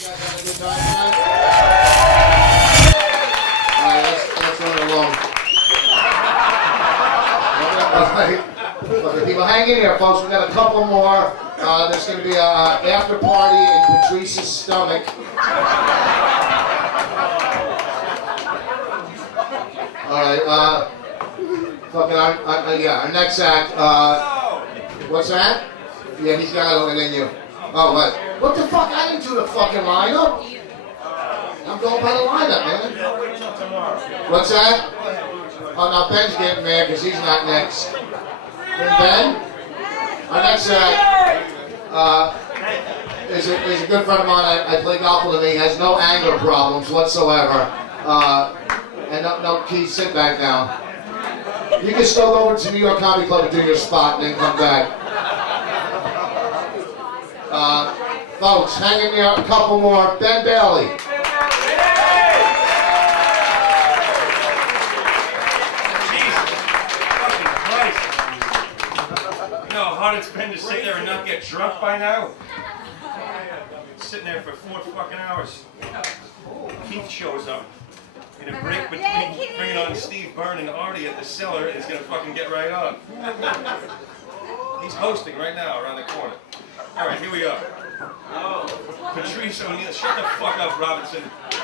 You guys having a good time tonight? All right, let's run it along. Okay, people, hang in here, folks. We got a couple more. There's going to be an after party in Patrice's stomach. All right, our next act. What's that? Yeah, he's got it, and then you. Oh, what the fuck? I didn't do the fucking lineup. I'm going by the lineup, man. What's that? Oh, now Ben's getting mad because he's not next. Ben? Our next act is a good friend of mine. I play golf with him. He has no anger problems whatsoever. And no, Keith, sit back down. You can still go over to New York Comedy Club and do your spot and then come back. Folks, hang in there, a couple more. Ben Bailey. Jesus fucking Christ. You know how hard it's been to sit there and not get drunk by now? Sitting there for 4 fucking hours. Keith shows up. In a break between bringing on Steve Byrne and Artie at the Cellar, is gonna fucking get right on. He's hosting right now around the corner. All right, here we are. Patrice O'Neal, shut the fuck up, Robinson.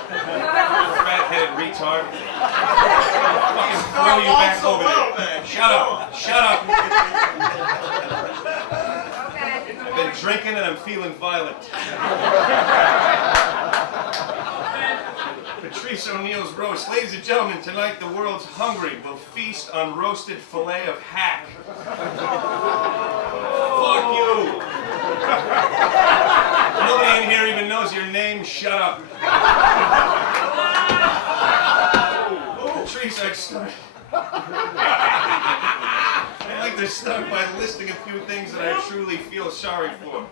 Fat-headed retard. I'll fucking throw you back over there. Shut up, shut up. I've been drinking and I'm feeling violent. Patrice O'Neal's Roast. Ladies and gentlemen, tonight the world's hungry will feast on roasted fillet of hack. Fuck you. Nobody in here even knows your name. Shut up. Patrice, I'd like to start by listing a few things that I truly feel sorry for.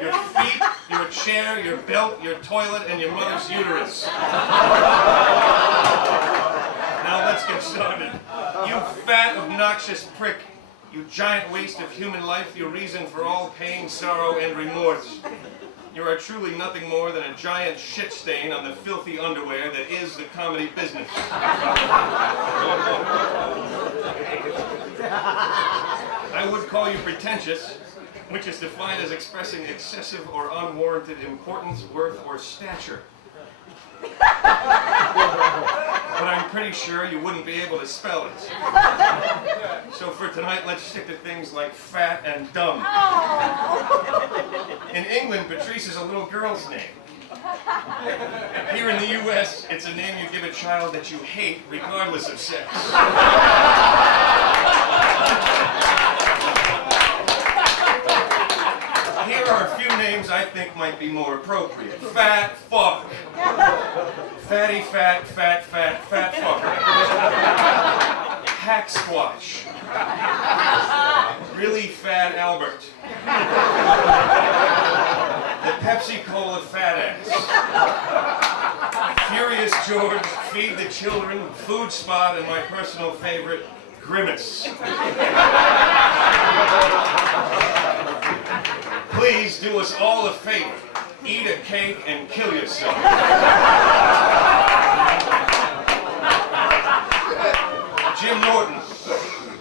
Your feet, your chair, your belt, your toilet, and your mother's uterus. Now let's get started. You fat, obnoxious prick. You giant waste of human life, your reason for all pain, sorrow, and remorse. You are truly nothing more than a giant shit stain on the filthy underwear that is the comedy business. I would call you pretentious, which is defined as expressing excessive or unwarranted importance, worth, or stature. But I'm pretty sure you wouldn't be able to spell it. So for tonight, let's stick to things like fat and dumb. In England, Patrice is a little girl's name. Here in the U.S., it's a name you give a child that you hate regardless of sex. Here are a few names I think might be more appropriate. Fat fuck. Fatty fat, fat, fat, fat fucker. Hack squash. Really fat Albert. The Pepsi-Cola fat ass. Furious George, Feed the Children, Food Spot, and my personal favorite, Grimace. Please do us all a favor. Eat a cake and kill yourself. Jim Norton.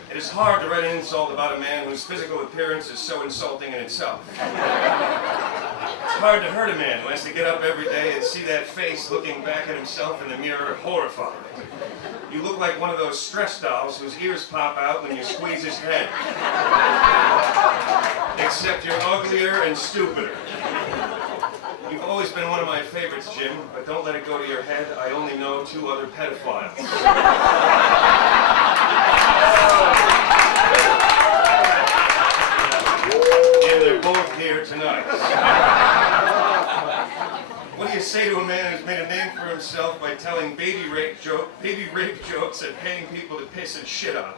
It is hard to write an insult about a man whose physical appearance is so insulting in itself. It's hard to hurt a man who has to get up every day and see that face looking back at himself in the mirror, horrified. You look like one of those stress dolls whose ears pop out when you squeeze his head. Except you're uglier and stupider. You've always been one of my favorites, Jim, but don't let it go to your head. I only know 2 other pedophiles. And they're both here tonight. What do you say to a man who's made a name for himself by telling baby rape jokes and paying people to piss and shit on?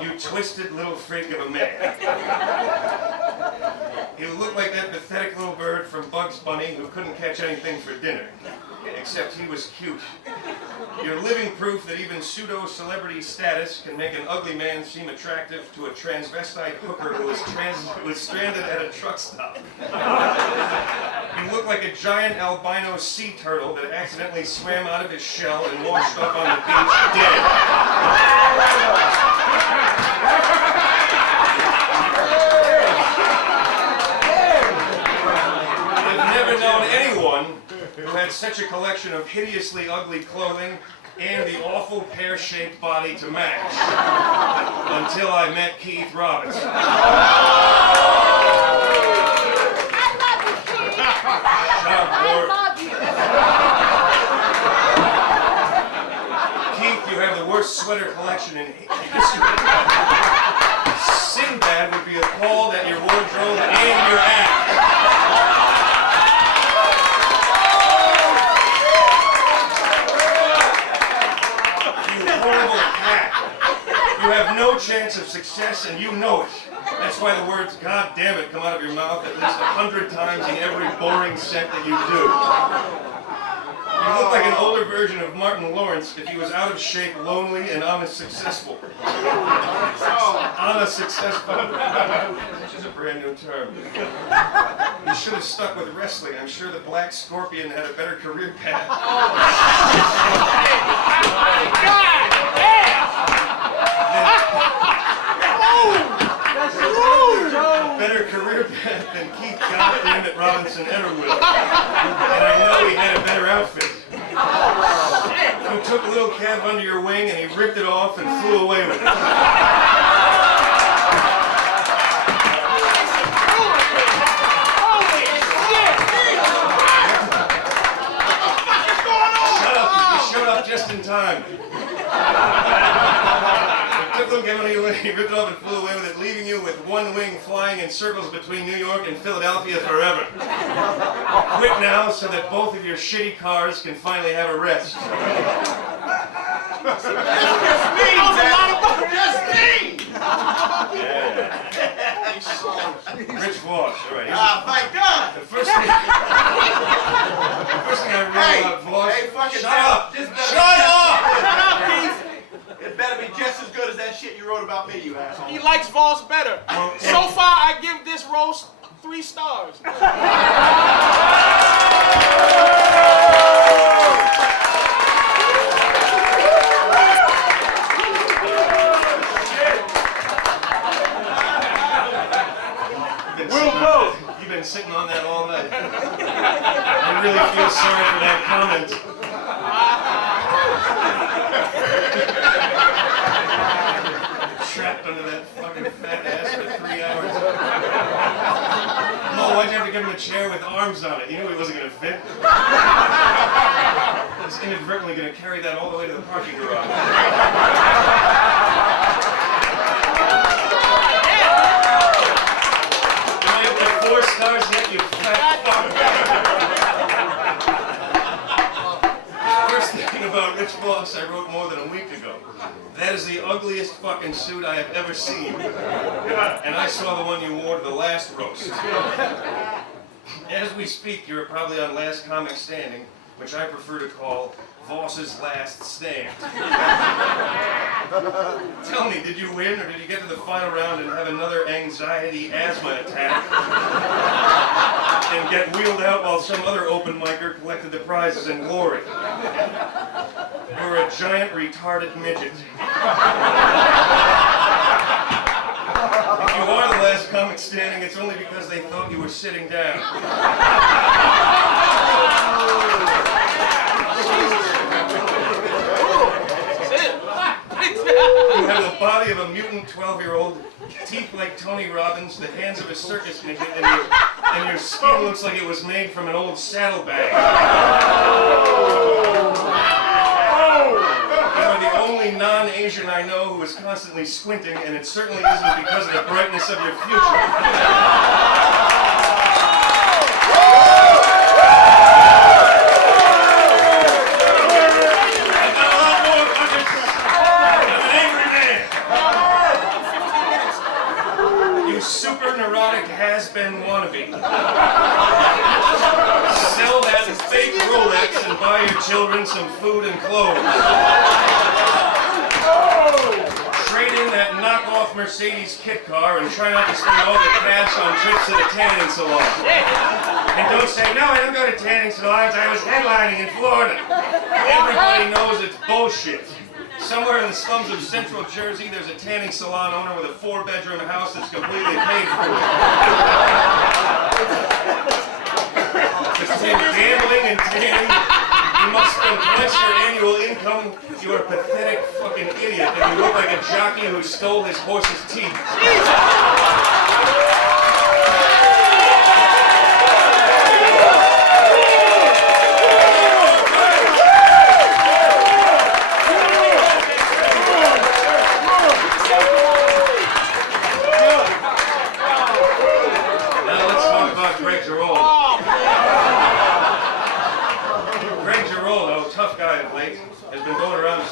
You twisted little freak of a man. You look like that pathetic little bird from Bugs Bunny who couldn't catch anything for dinner. Except he was cute. You're living proof that even pseudo-celebrity status can make an ugly man seem attractive to a transvestite hooker who was stranded at a truck stop. You look like like a giant albino sea turtle that accidentally swam out of his shell and washed up on the beach dead. I've never known anyone who had such a collection of hideously ugly clothing and the awful pear-shaped body to match. Until I met Keith Robinson. I love you, Keith. Shut up, Burr. I love you. Keith, you have the worst sweater collection in history. Sinbad would be appalled at your wardrobe and your act. You have no chance of success, and you know it. That's why the words "God damn it" come out of your mouth at least 100 times in every boring set that you do. You look like an older version of Martin Lawrence if he was out of shape, lonely, and unsuccessful. Unsuccessful. Which is a brand new term. You should have stuck with wrestling. I'm sure the Black Scorpion had a better career path. Better career path than Keith "Goddammit" Robinson ever will. And I know he had a better outfit. He took a little cab under your wing and he ripped it off and flew away with it. Shut up, you showed up just in time. Took a little cab under your wing, he ripped it off and flew away with it, leaving you with one wing flying in circles between New York and Philadelphia forever. Quit now so that both of your shitty cars can finally have a rest. That's just me, just me! Yeah. Rich Vos, all right. Thank God! The first thing I read about Vos... Hey, fucking shut up! Shut up! Shut up, Keith! It better be just as good as that shit you wrote about me, you asshole. He likes Voss better. So far, I give this roast 3 stars. You've been sitting on that all night. I really feel sorry for that comment. Trapped under that fucking fat ass for 3 hours. Oh, why'd you have to give him a chair with arms on it? You knew he wasn't going to fit. I was inadvertently going to carry that all the way to the parking garage. Am I up to 4 stars yet, you fat fuck? First thing about Rich Vos I wrote more than a week ago. That is the ugliest fucking suit I have ever seen. And I saw the one you wore to the last roast. As we speak, you're probably on Last Comic Standing, which I prefer to call Vos's Last Stand. Tell me, did you win, or did you get to the final round and have another anxiety asthma attack? And get wheeled out while some other open micer collected the prizes in glory? You're a giant retarded midget. If you are the last comic standing, it's only because they thought you were sitting down. You have the body of a mutant 12-year-old, teeth like Tony Robbins, the hands of a circus midget, and your skin looks like it was made from an old saddlebag. You're the only non-Asian I know who is constantly squinting, and it certainly isn't because of the brightness of your future. Super neurotic has-been wannabe. Sell that fake Rolex and buy your children some food and clothes. Trade in that knockoff Mercedes kit car and try not to spend all the cash on trips to the tanning salon. And don't say, no, I don't go to tanning salons, I was headlining in Florida. Everybody knows it's bullshit. Somewhere in the slums of central Jersey, there's a tanning salon owner with a 4-bedroom house that's completely paid for. Between gambling and tanning, you must spend twice your annual income. You are a pathetic fucking idiot, and you look like a jockey who stole his horse's teeth.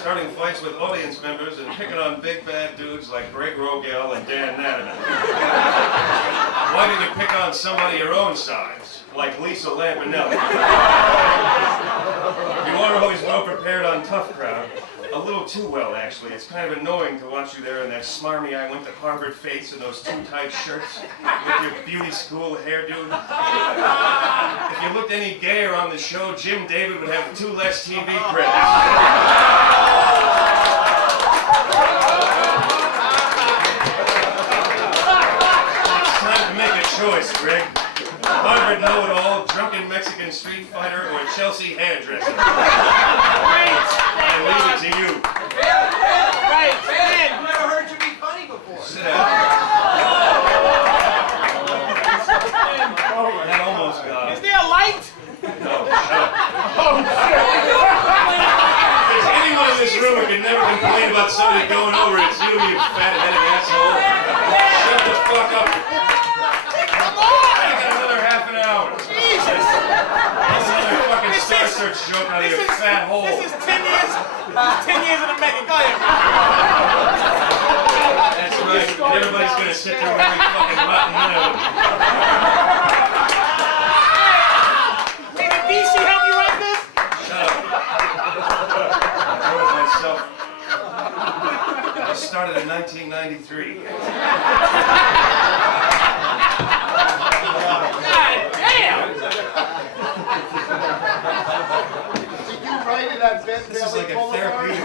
Starting fights with audience members and picking on big bad dudes like Greg Rogel and Dan Natterman. Why did you pick on somebody your own size, like Lisa Lampanelli? You are always well prepared on Tough Crowd. A little too well, actually. It's kind of annoying to watch you there in that smarmy I went to Harvard face and those too tight shirts with your beauty school hairdo. If you looked any gayer on the show, Jim David would have 2 less TV credits. It's time to make a choice, Greg. Harvard know-it-all, drunken Mexican street fighter, or Chelsea hairdresser. I leave it to you. Right, I've never heard you be funny before. Sit down. That almost got is him. there a light? No, shut up. If there's anyone in this room who can never complain about somebody going over, it's you, you fat-headed asshole. Shut the fuck up. Come on! I got another half an hour. Jesus! That's another fucking Star Search joke out of your fat hole. This is 10 years. This is 10 years in the making. Go ahead. That's right. And everybody's gonna sit through every fucking rotten minute of it. Hey, did DC help you write this? Shut up. I wrote it myself. I started in 1993. God damn! Did you write it at Ben This is like a therapeutic.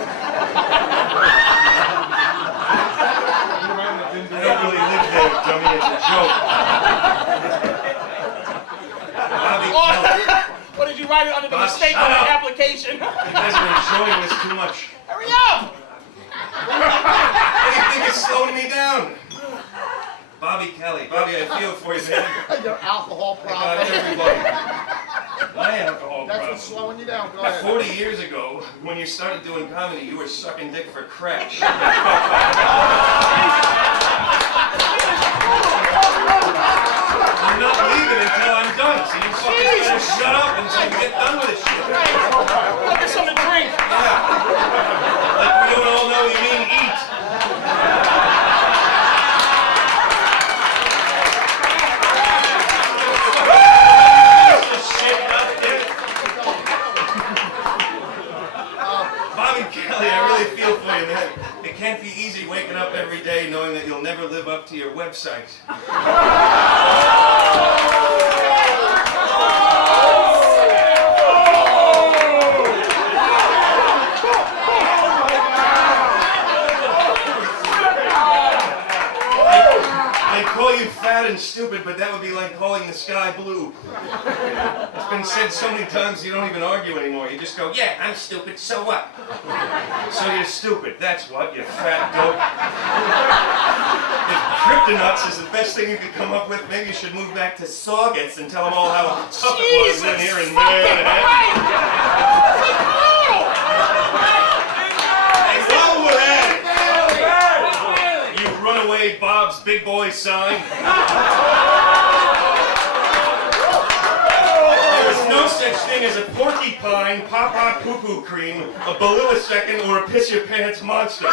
I don't really live there, dummy. It's a joke. Bobby Kelly. What did you write it under the Boss, mistake shut on the up. application? You guys are enjoying this too much. Hurry up! What do you think is slowing me down? Bobby Kelly. Bobby, I feel for you, man. Your alcohol I got problem. everybody. My alcohol That's problem. what's slowing you down. Go ahead. 40 years ago, when you started doing comedy, you were sucking dick for crash. I'm not leaving until I'm done, so you fucking better shut up and say, get done with this shit. Look at something to drink. Yeah. Like we don't all know you mean eat. Bobby Kelly, I really feel for you, man. It can't be easy waking up every day knowing that you'll never live up to your website. They call you fat and stupid, but that would be like calling the sky blue. It's been said so many times you don't even argue anymore. You just go, yeah, I'm stupid, so what? So you're stupid, that's what, you fat dope. If Kryptonuts is the best thing you could come up with, maybe you should move back to Saugus and tell them all how tough it was in here in Manhattan. Hey, while we're at it, you runaway Bob's Big Boy sign. There's no such thing as a porcupine, pop-pop poo-poo cream, a Balilla-second, or a piss-your-pants monster. You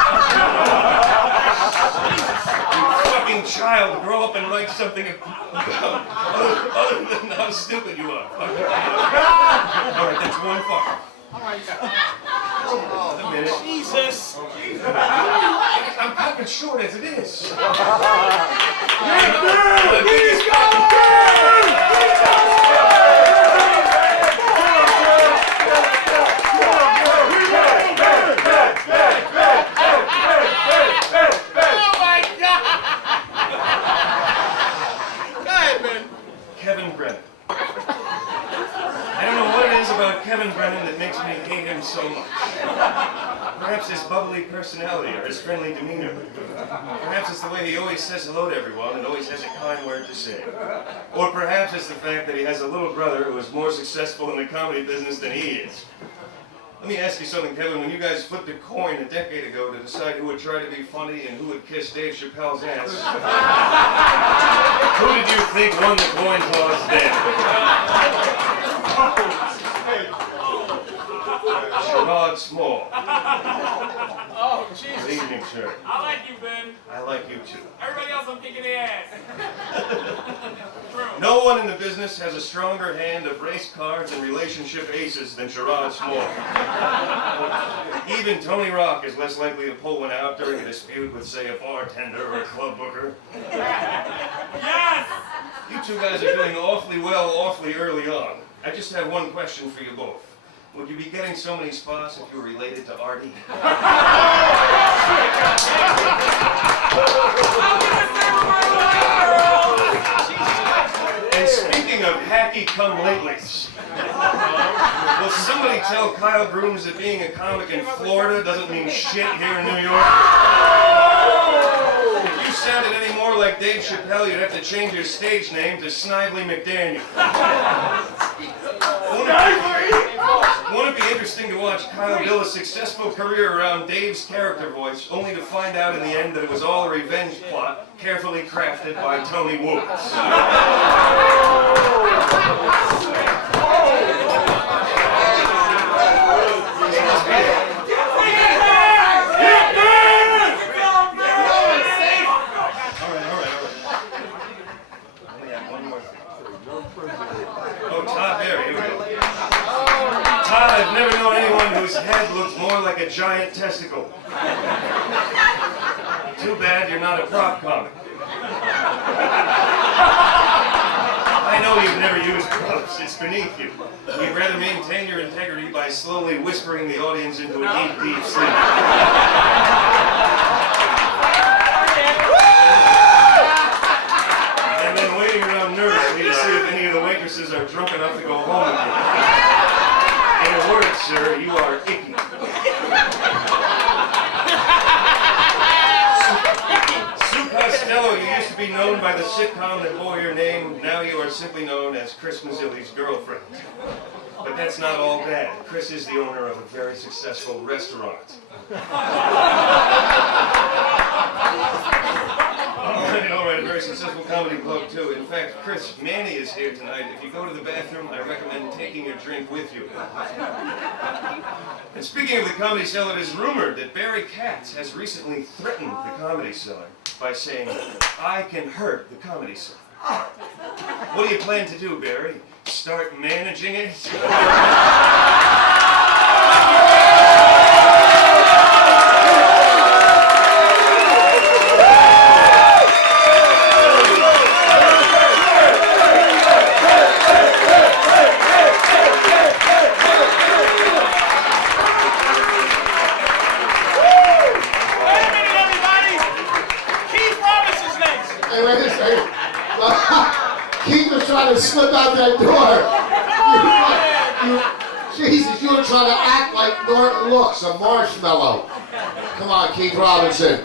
fucking child, grow up and write something about other than how stupid you are. Fuck. All right, that's one fuck. A minute. Jesus. I'm cutting short as it is. Kevin Brennan that makes me hate him so much. Perhaps his bubbly personality or his friendly demeanor. Perhaps it's the way he always says hello to everyone and always has a kind word to say. Or perhaps it's the fact that he has a little brother who is more successful in the comedy business than he is. Let me ask you something, Kevin. When you guys flipped a coin a decade ago to decide who would try to be funny and who would kiss Dave Chappelle's ass, who did you think won the coin toss then? Sherrod Small. Oh, Jesus. Good evening, sir. I like you, Ben. I like you too. Everybody else, I'm kicking their ass. No one in the business has a stronger hand of race cards and relationship aces than Sherrod Small. Even Tony Rock is less likely to pull one out during a dispute with, say, a bartender or a club booker. Yes! You two guys are doing awfully well, awfully early on. I just have one question for you both. Would you be getting so many spots if you were related to Artie? And speaking of hacky-come-latelys, will somebody tell Kyle Grooms that being a comic in Florida doesn't mean shit here in New York? If you sounded any more like Dave Chappelle, you'd have to change your stage name to Snively McDaniel. Wouldn't it be interesting to watch Kyle build a successful career around Dave's character voice, only to find out in the end that it was all a revenge plot carefully crafted by Tony Woods? Oh, Todd Barry, here we go. Todd, I've never known anyone whose head looks more like a giant testicle. Too bad you're not a prop comic. I know you've never used props, it's beneath you. You'd rather maintain your integrity by slowly whispering the audience into a deep, deep sleep. And then waiting around nervously to see if any of the waitresses are drunk enough to go home with you. In a word, sir, you are icky. Sue Costello, you used to be known by the sitcom that bore your name. Now you are simply known as Chris Mazzilli's girlfriend. But that's not all bad. Chris is the owner of a very successful restaurant. All right, a very successful comedy club, too. In fact, Chris, Manny is here tonight. If you go to the bathroom, I recommend taking your drink with you. And speaking of the Comedy Cellar, it is rumored that Barry Katz has recently threatened the Comedy Cellar by saying, I can hurt the Comedy Cellar. What do you plan to do, Barry? Start managing it? Keith was trying to slip out that door. Jesus, you were trying to act like Norton looks, a marshmallow. Come on, Keith Robinson.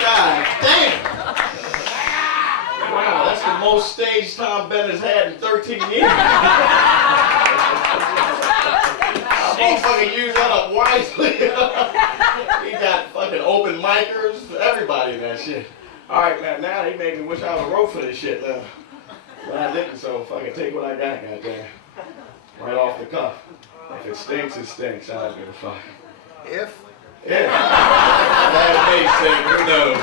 God damn. Wow, that's the most stage time Ben has had in 13 years. Motherfucker use that up wisely. He got fucking open micers, everybody in that shit. Alright, man, now he made me wish I was wrote for this shit now. But I didn't, so fucking take what I got, goddamn. Right off the cuff. If it stinks, it stinks. I don't give a fuck. If? Yeah. That may sing, who knows?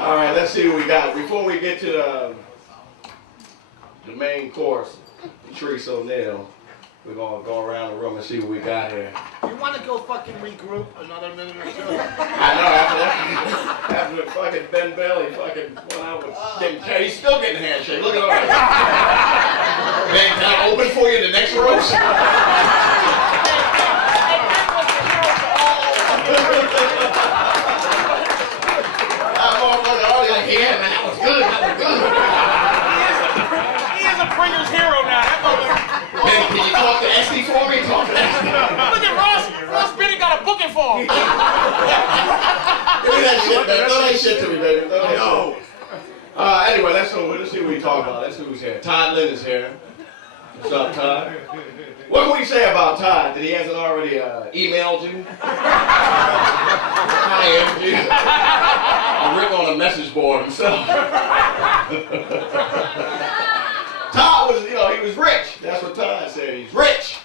Alright, let's let's see what we got. Before we get to the main course, Patrice O'Neal, we're gonna go around the room and see what we got here. You want to go fucking regroup another minute or two? I know, after fucking Ben Bailey fucking went out with getting, he's still getting a handshake. Look at all that. Man, can I open for you the next roast? Yeah, man, that was good. That was good. He is a Pringles hero now. That motherfucker. Man, can you talk to Esty for me? Talk to Esty. Look at Ross. Ross Benny got a booking for him. Give me that shit, man. Throw that shit to me, baby. Throw that shit. Anyway, let's see what we talk about. Let's see who's here. Todd Lynn is here. What's up, Todd? What can we say about Todd that he hasn't already emailed you? IM'd you? Or written on a message board himself? Todd was, he was rich. That's what Todd said. He's rich.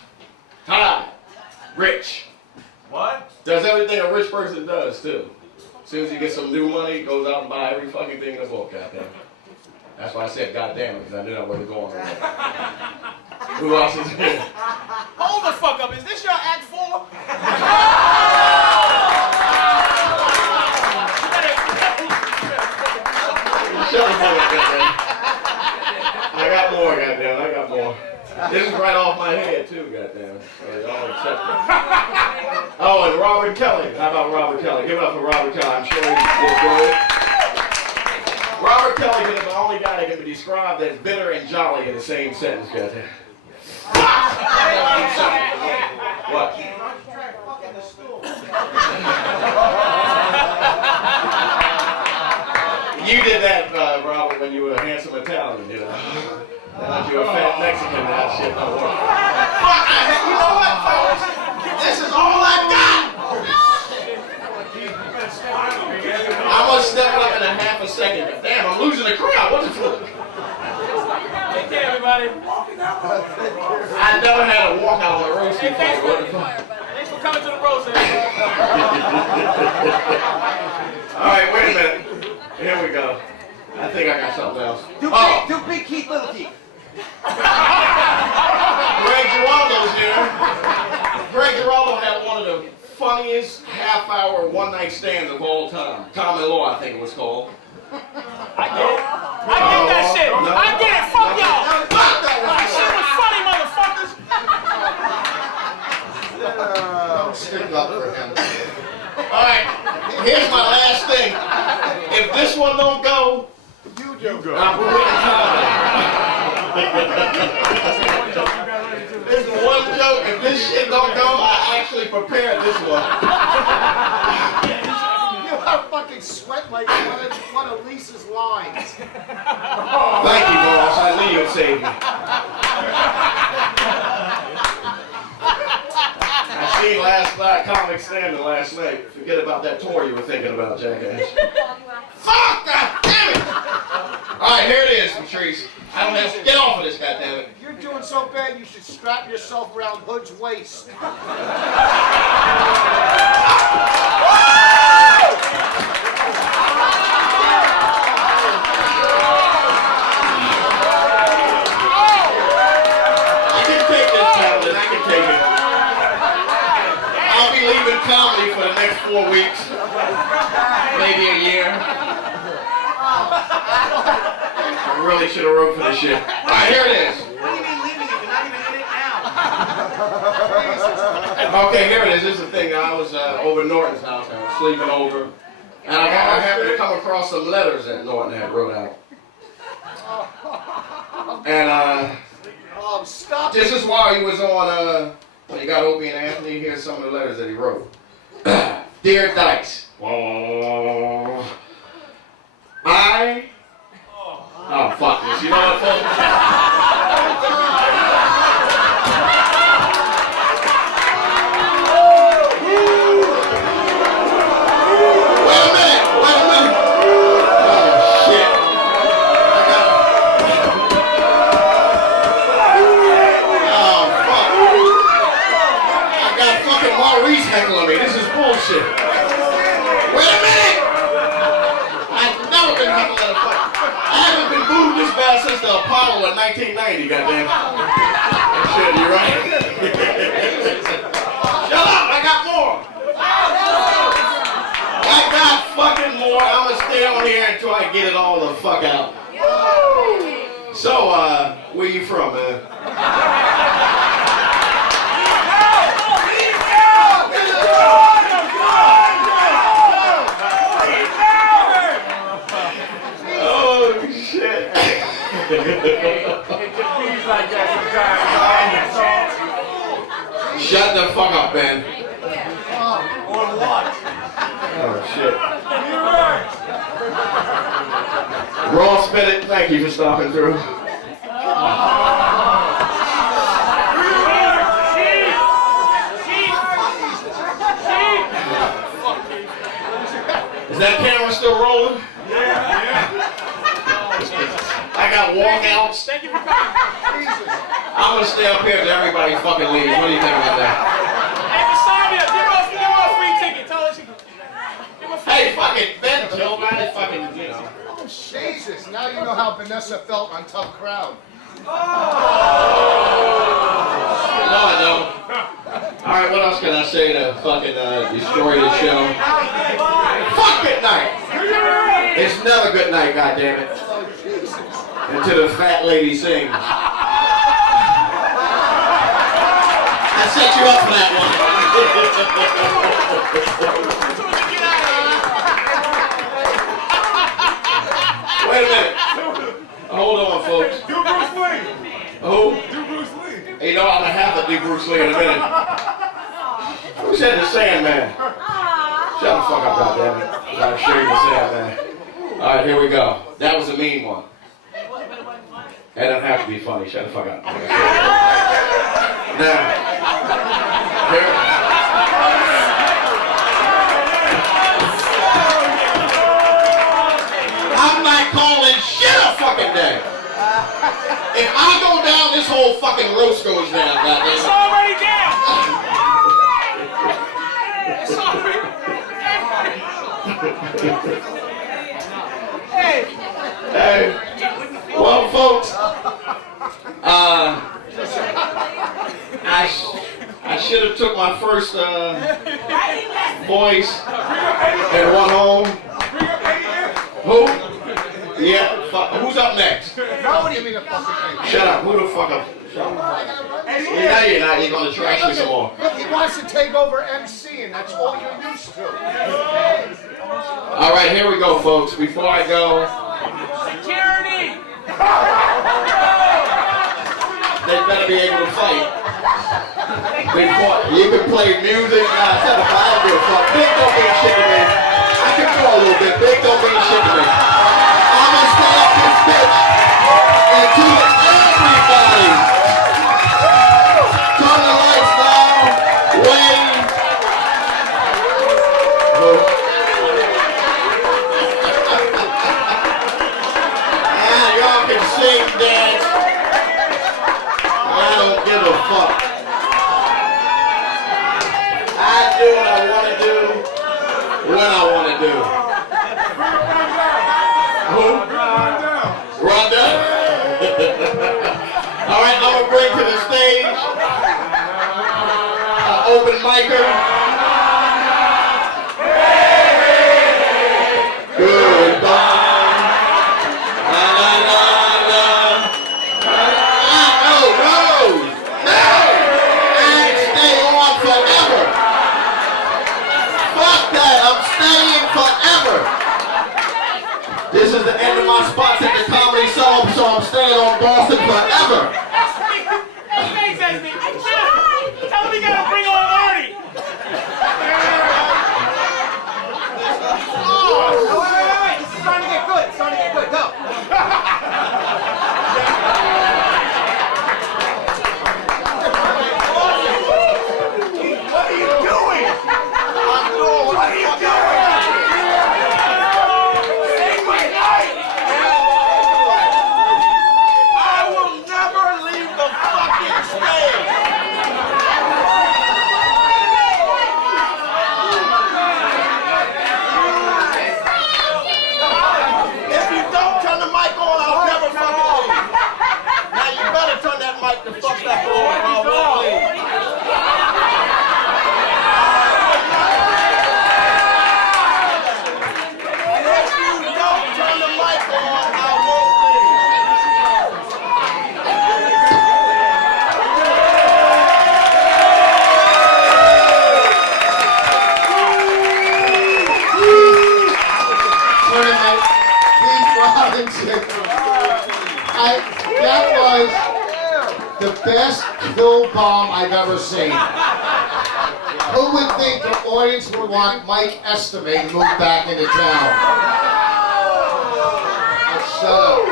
Todd. Rich. What? Does everything a rich person does, too. As soon as he gets some new money, he goes out and buys every fucking thing in the book, goddamn. That's why I said goddamn it, because I knew that wasn't going on. Who else is here? Hold the fuck up. Is this your act 4? Shut the fuck up, goddamn. I got more, goddamn. I got more. This is right off my head, too, goddamn. So y'all accept it. Oh, and Robert Kelly. How about Robert Kelly? Give it up for Robert Kelly. I'm sure he did good. Robert Kelly is the only guy that can be described as bitter and jolly in the same sentence, goddamn. What? You did that, Robert, when you were a handsome Italian, you know. Now that you're a fat Mexican, that shit don't work. Fuck, you know what, fellas? This is all I got! I'm gonna step it up in a half a second. Damn, I'm losing the crowd. What the fuck? Take care, everybody. I never had a walkout on a roast before. Thanks for coming to the roast, everybody. All right, wait a minute. Here we go. I think I got something else. Do big Keith, little Keith. Greg Giraldo's here. Greg Giraldo had one of the funniest half-hour one-night stands of all time. Tom and Law, I think it was called. I get it. I get that shit. No. I get it. Fuck y'all. Fuck that That shit was funny, motherfuckers. Don't stick up for him. All right, here's my last thing. If this one don't go, You go. I'm quitting comedy. There's one joke. If this shit don't go, I actually prepared this one. You are fucking sweat like one of Lisa's lines. Thank you, boss. I knew you'd save me. I seen last night, comic standing last night. Forget about that tour you were thinking about, jackass. Fuck! God damn it! All right, here it is, Patrice. I don't have to get off of this, goddammit. You're doing so bad you should strap yourself around Hood's waist. I can take this, Captain. I can take it. I'll be leaving comedy for the next 4 weeks. Maybe a year. I really should have wrote for this shit. All right, here it is. What do you mean leaving it? You're not even in it now. Okay, here it is. This is the thing. I was over at Norton's house. I was sleeping over. And I happened to come across some letters that Norton had wrote out. And Oh, stop this is while he was on, when he got Opie and Anthony. Here's some of the letters that he wrote. Dear Dice. Oh, fuck this. You know what, folks? Wait a minute. Oh, shit. Oh, fuck. I got fucking Maurice heckling me. This is bullshit. Wait a minute. since the Apollo in 1990, goddamn. Shit, you right? Shut up, I got more. I got fucking more. I'm gonna stay on here until I get it all the fuck out. So, where you from, man? Oh, shit. Shut the fuck up, Ben. On what? Oh, shit. Raw Spit It, thank you for stopping through. Is that camera still rolling? Yeah. I got walkouts. Thank you for coming. I'm gonna stay up here till everybody fucking leaves. What do you think about that? Hey, Masavia, give her a free ticket. Tell her she can. Give her a free Hey, ticket. fucking Ben, Joe, man, fucking, you know. Oh, Jesus. Now you know how Vanessa felt on Tough Crowd. No, I don't. Alright, what else can I say to fucking destroy the show? Fuck good night! It's never good night, goddammit. Until the fat lady sings. I set you up for that one. Wait a minute. Hold on, folks. Do Bruce Lee. Who? Do Bruce Lee. Hey, you know, I'm gonna have to do Bruce Lee in a minute. Who said the Sandman? Shut the fuck up, goddammit. I'll show you the Sandman. Alright, here we go. That was a mean one. That doesn't have to be funny. Shut the fuck up. Now, here. I'm not calling shit a fucking day. If I go down, this whole fucking roast goes down, goddamn. It's already down. It's already. Hey. Well, folks, I should have took my first voice and went home. Who? Yeah. Who's up next? Now give me the fucking thing. Shut up. Who the fuck up? Shut up. Yeah, you're not. You're gonna trash me some more. Look, he wants to take over MC, and that's all you're used to. All right, here we go, folks. Before I go, Security. they better be able to fight. Before you can play music. Nah, shut up. I don't give a fuck. Big don't mean shit to me. I can throw a little bit. Big don't mean shit to me. I'm gonna stay up this bitch until everybody turn the lights down. Wayne. And y'all can sing, dance. I don't give a fuck. I do what I want to do when I want to do. Who? Rhonda? All right, I'm going to bring to the stage an open micer. Goodbye. La la la la. No. And stay on forever. Fuck that, I'm staying forever. This is the end of my spots at the Comedy Show, so I'm staying on Boston forever. Tell him we gotta bring on Artie. Wait. This is starting to get good. It's starting to get good. Go. What are you doing? What are you doing? Save my life! I will That was the best kill bomb I've ever seen. Who would think the audience would want Mike Estime to move back into town? Oh, shut up.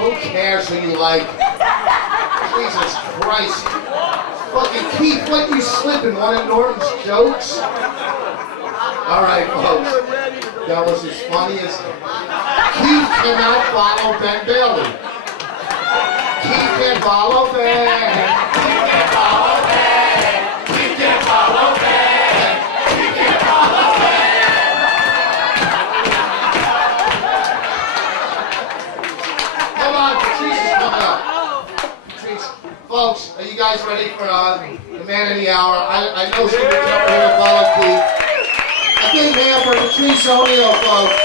Who cares who you like? Jesus Christ. Fucking Keith, what you slipping? One of Norton's jokes? All right, folks. That was as funny as... Keith cannot follow Ben Bailey. Keith can follow Ben. Keith can follow Ben. Keith can follow Ben. Keith can follow Ben. Come on, Patrice is coming up. Patrice, folks, are you guys ready for the man of the hour? I know she's going to come here to follow Keith. A big hand for Patrice O'Neal, folks.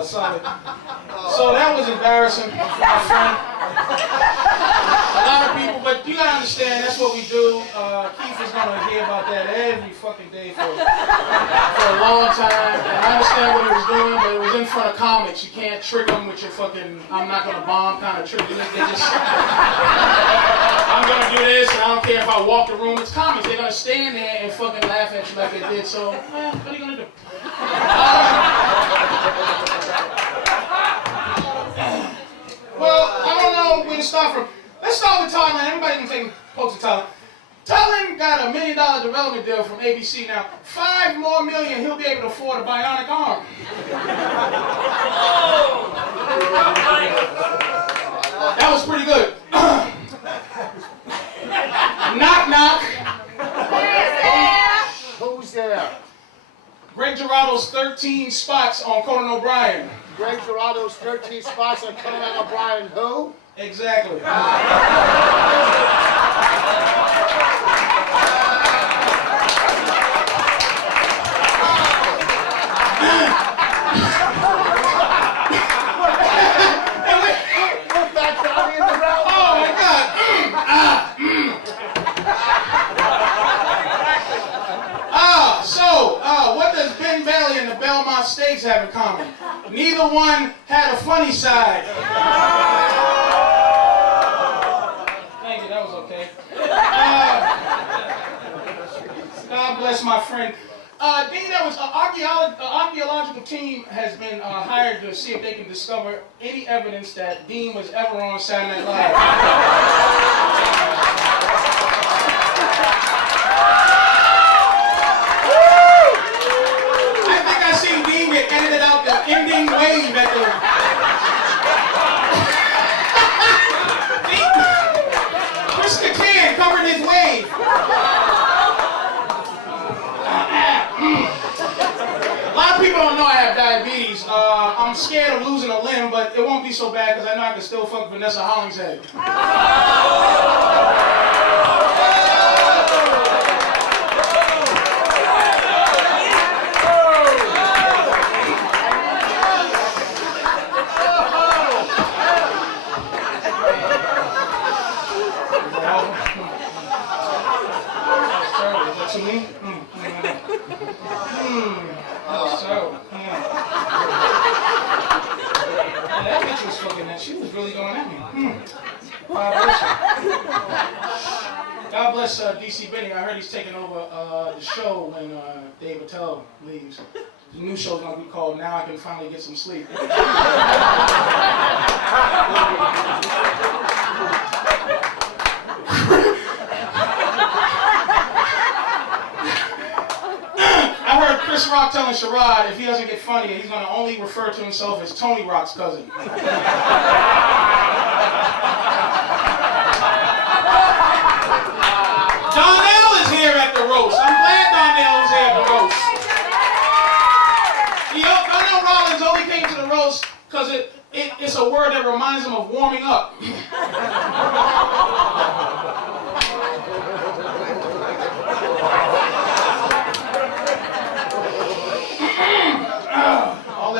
Sorry. So that was embarrassing, my friend. A lot of people, but you gotta understand, that's what we do. Keith is gonna hear about that every fucking day for a long time. And I understand what he was doing, but it was in front of comics. You can't trick them with your fucking "I'm not gonna bomb" kind of trick. They just, I'm gonna do this, and I don't care if I walk the room. It's comics. They're gonna stand there and fucking laugh at you like they did. So, what are you gonna do? Well, I don't know where to start from. Let's start with Tyler. Everybody can take quotes of Tyler. Tyler got $1 million development deal from ABC. Now, $5 more million, he'll be able to afford a bionic arm. That was pretty good. Knock, knock. Who's there? Greg Giraldo's 13 spots on Conan O'Brien. Greg Giraldo's 13 spots on Conan O'Brien. Who? Exactly. What does Ben Bailey and the Belmont Stakes have in common? Neither one had a funny side. Thank you, that was okay. God bless my friend. Dean, that was an archaeological team has been hired to see if they can discover any evidence that Dean was ever on Saturday Night Live. Edited out the ending wave at the... Chris Kattan covered his wave. A lot of people don't know I have diabetes. I'm scared of losing a limb, but it won't be so bad because I know I can still fuck Vanessa Hollingshead. To me? That bitch was fucking that. She was really going at me. God bless DC Benning. I heard he's taking over the show when Dave Attell leaves. The new show's gonna be called Now I Can Finally Get Some Sleep. I heard Chris Rock telling Sherrod if he doesn't get funny, he's going to only refer to himself as Tony Rock's cousin. Donnell is here at the roast. I'm glad Donnell is here at the roast. Donnell Rollins only came to the roast because it's a word that reminds him of warming up.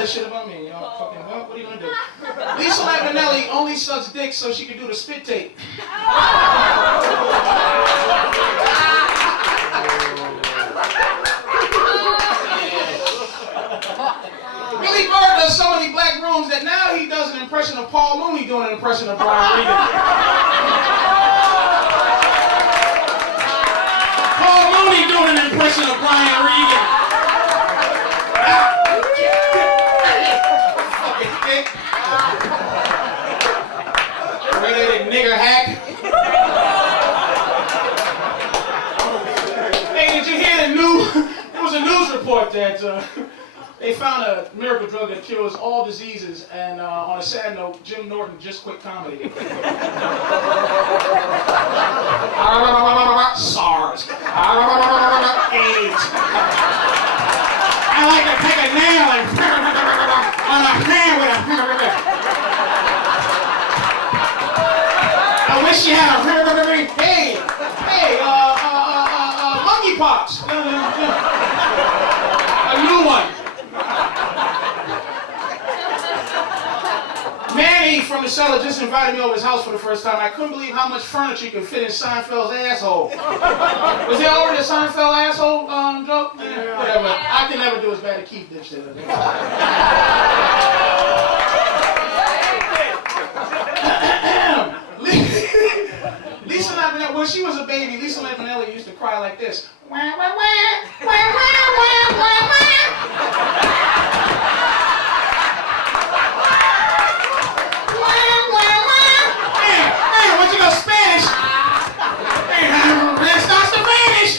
that shit about me. Y'all fucking, what are you gonna do? Lisa Lampanelli only sucks dick so she can do the spit tape. Billy Burr does so many black rooms that now he does an impression of Paul Mooney doing an impression of Brian Regan. Paul Mooney doing an impression of Brian Regan. Fucking dick. Red-headed nigger hack. Hey, did you hear the news? There was a news report that they found a miracle drug that cures all diseases, and on a sad note, Jim Norton just quit comedy. SARS. AIDS. I like to take a nail and on a hand with a... I wish you had a... monkeypox. A new one. Manny from the cellar just invited me over his house for the first time. I couldn't believe how much furniture you could fit in Seinfeld's asshole. Was there already a Seinfeld asshole joke? Yeah, whatever. I can never do as bad as Keith did shit. Lisa Lampanelli, when she was a baby, Lisa Lampanelli used to cry like this. Wah, wah, wah, wah, wah, wah, wah, wah. Once you go Spanish, it starts to vanish.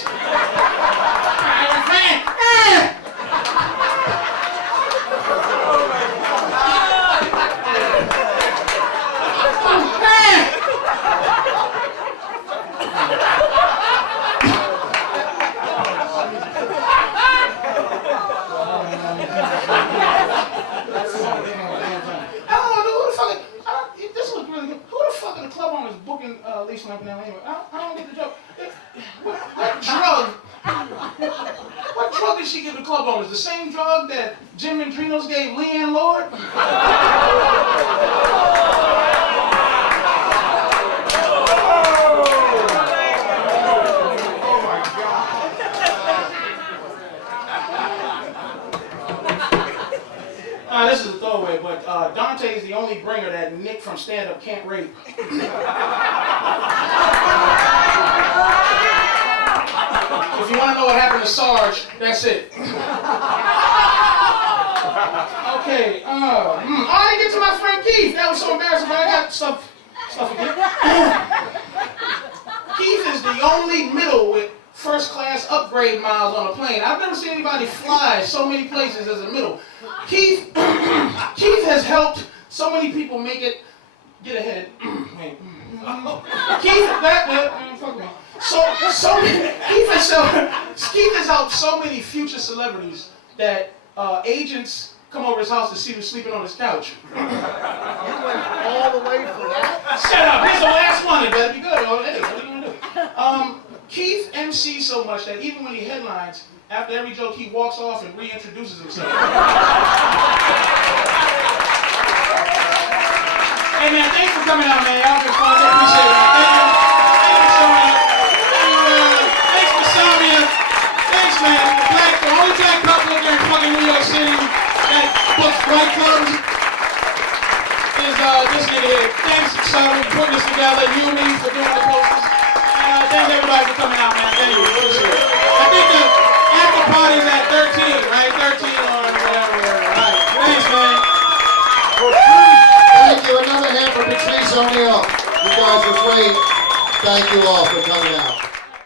Lisa Lampanelli anyway. I don't get the joke. What drug did she give the club owners? The same drug that Jim Andrinos gave Leanne Lord? Oh my God. This is a throwaway, but Dante is the only bringer that Nick from Standup can't rape. If you want to know what happened to Sarge, that's it. Okay, I didn't get to my friend Keith. That was so embarrassing, but I got stuff again. Keith is the only middle with first class upgrade miles on a plane. I've never seen anybody fly so many places as a middle. Keith has helped so many people make it, get ahead. Wait. Keith has helped so many future celebrities that agents come over his house to see who's sleeping on his couch. You went all the way for that? Shut up! Here's the last one. It better be good. Hey, what are you gonna do? Keith MCs so much that even when he headlines, after every joke he walks off and reintroduces himself. Hey man, thanks for coming out, man. Y'all been fun. I appreciate it. Thank you. Thank you so much. Thanks, Masavia. Thanks, man. The only black couple here in fucking New York City that books white clubs is this nigga here. Thanks, Sarah, for putting this together. Yumi for doing the posters. Thanks everybody for coming out, man. Thank you. Appreciate it. I think the after party's at 13, right? 13 or whatever. Right. Thanks, man. Thank you. Another hand for Patrice O'Neal. You guys are great. Thank you all for coming out.